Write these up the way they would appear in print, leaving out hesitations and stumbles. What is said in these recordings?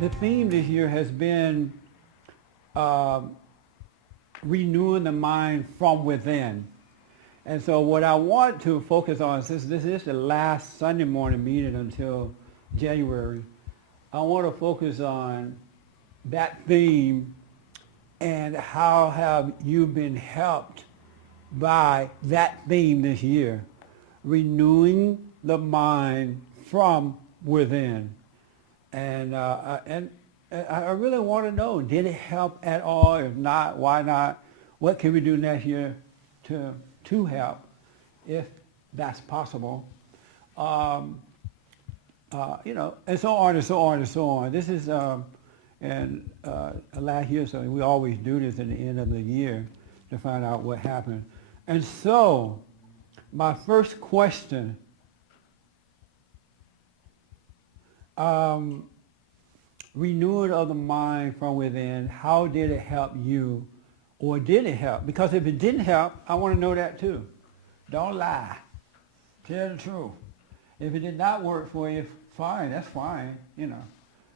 The theme this year has been renewing the mind from within. And so what I want to focus on, since this is the last Sunday morning meeting until January, I want to focus on that theme and how have you been helped by that theme this year, renewing the mind from within. And I really want to know, did it help at all? If not, why not? What can we do next year to help, if that's possible? And so on and so on and so on. This is, last year, so we always do this at the end of the year to find out what happened. And so, my first question, renewing of the mind from within, how did it help you, or did it help? Because if it didn't help, I want to know that too. Don't lie. Tell the truth. If it did not work for you, fine, that's fine,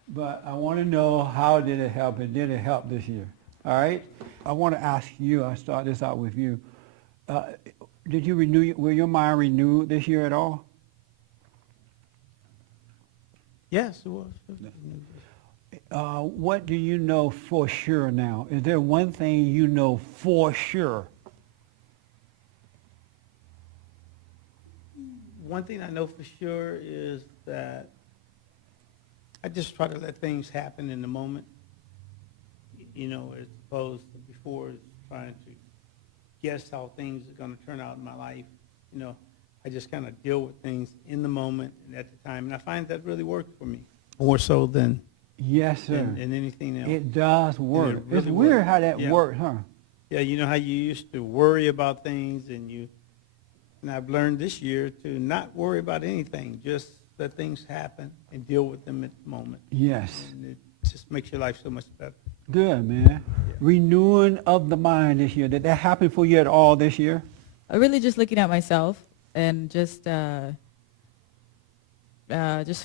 But I want to know, how did it help, and did it help this year? All right? I want to ask you, I'll start this out with you. Did you were your mind renewed this year at all? Yes, it was. What do you know for sure now? Is there one thing you know for sure? One thing I know for sure is that I just try to let things happen in the moment, as opposed to before trying to guess how things are going to turn out in my life. I just kind of deal with things in the moment and at the time, and I find that really works for me, more so than yes, sir. than anything else. It does work. It really it's weird works. how that Yeah. works, huh? Yeah, you know how you used to worry about things, and I've learned this year to not worry about anything, just let things happen and deal with them at the moment. Yes. And it just makes your life so much better. Good, man. Yeah. Renewing of the mind this year. Did that happen for you at all this year? Really just looking at myself and just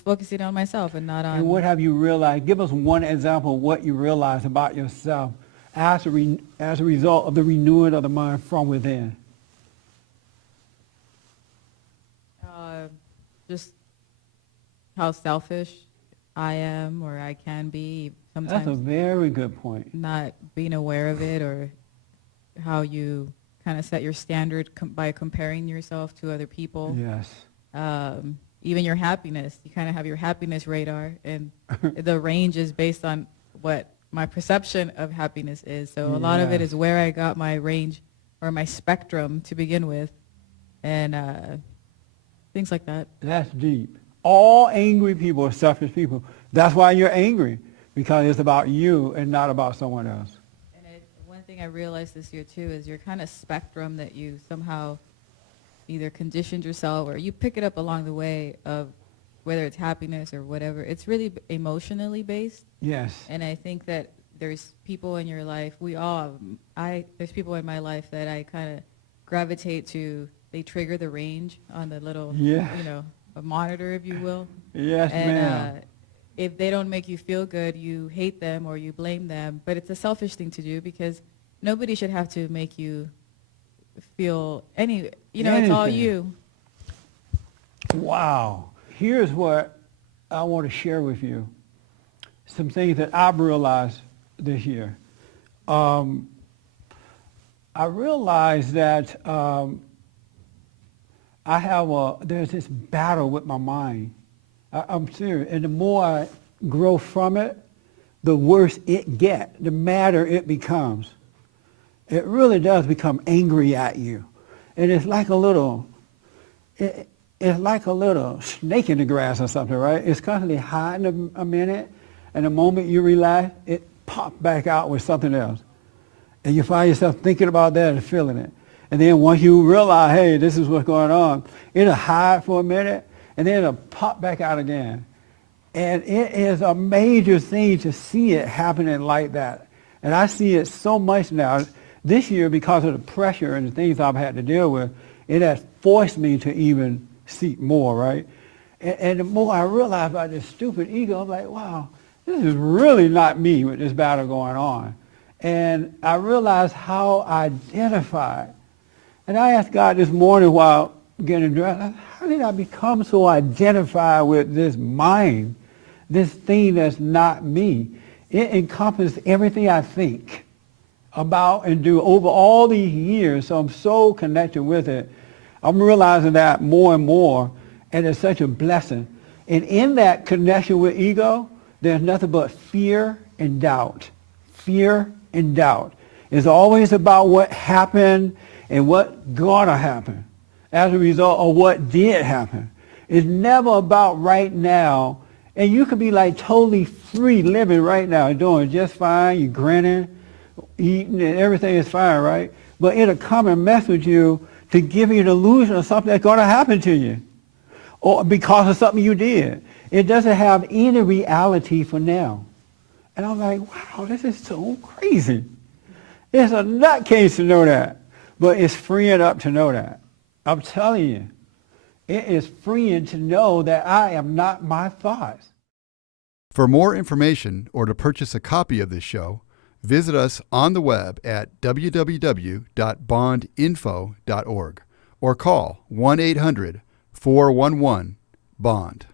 focusing on myself and not on... And what have you realized? Give us one example of what you realized about yourself as a result of the renewing of the mind from within. Just how selfish I am, or I can be sometimes. That's a very good point. Not being aware of it, or how you kind of set your standard by comparing yourself to other people. Yes. Even your happiness. You kind of have your happiness radar, and the range is based on what my perception of happiness is. So a lot of it is where I got my range or my spectrum to begin with, and things like that. That's deep. All angry people are selfish people. That's why you're angry, because it's about you and not about someone else. And one thing I realized this year, too, is your kind of spectrum that you somehow either conditioned yourself or you pick it up along the way of whether it's happiness or whatever. It's really emotionally based. Yes. And I think that there's people in your life, there's people in my life that I kind of gravitate to. They trigger the range on the little, a monitor, if you will. Yes, ma'am. And if they don't make you feel good, you hate them or you blame them. But it's a selfish thing to do, because nobody should have to make you feel it's all you. Wow. Here's what I want to share with you. Some things that I've realized this year. I realized that there's this battle with my mind. I'm serious. And the more I grow from it, the worse it gets, the madder it becomes. It really does become angry at you. And it's like a little snake in the grass or something, right? It's constantly hiding a minute, and the moment you relax, it pops back out with something else. And you find yourself thinking about that and feeling it. And then once you realize, hey, this is what's going on, it'll hide for a minute, and then it'll pop back out again. And it is a major thing to see it happening like that. And I see it so much now. This year, because of the pressure and the things I've had to deal with, it has forced me to even seek more, right? And the more I realize about this stupid ego, I'm like, wow, this is really not me with this battle going on. And I realized how identified. And I asked God this morning while getting dressed, how did I become so identified with this mind, this thing that's not me? It encompasses everything I think about and do over all these years, so I'm so connected with it. I'm realizing that more and more, and it's such a blessing. And in that connection with ego, there's nothing but fear and doubt. Fear and doubt. It's always about what happened and what's gonna happen as a result of what did happen. It's never about right now. And you could be like totally free living right now, doing just fine, you're grinning, eating, and everything is fine, right? But it'll come and mess with you to give you an illusion of something that's gonna happen to you, or because of something you did. It doesn't have any reality for now. And I'm like, wow, this is so crazy. It's a nutcase to know that, but it's freeing up to know that. I'm telling you, it is freeing to know that I am not my thoughts. For more information or to purchase a copy of this show, visit us on the web at www.bondinfo.org or call 1-800-411-BOND.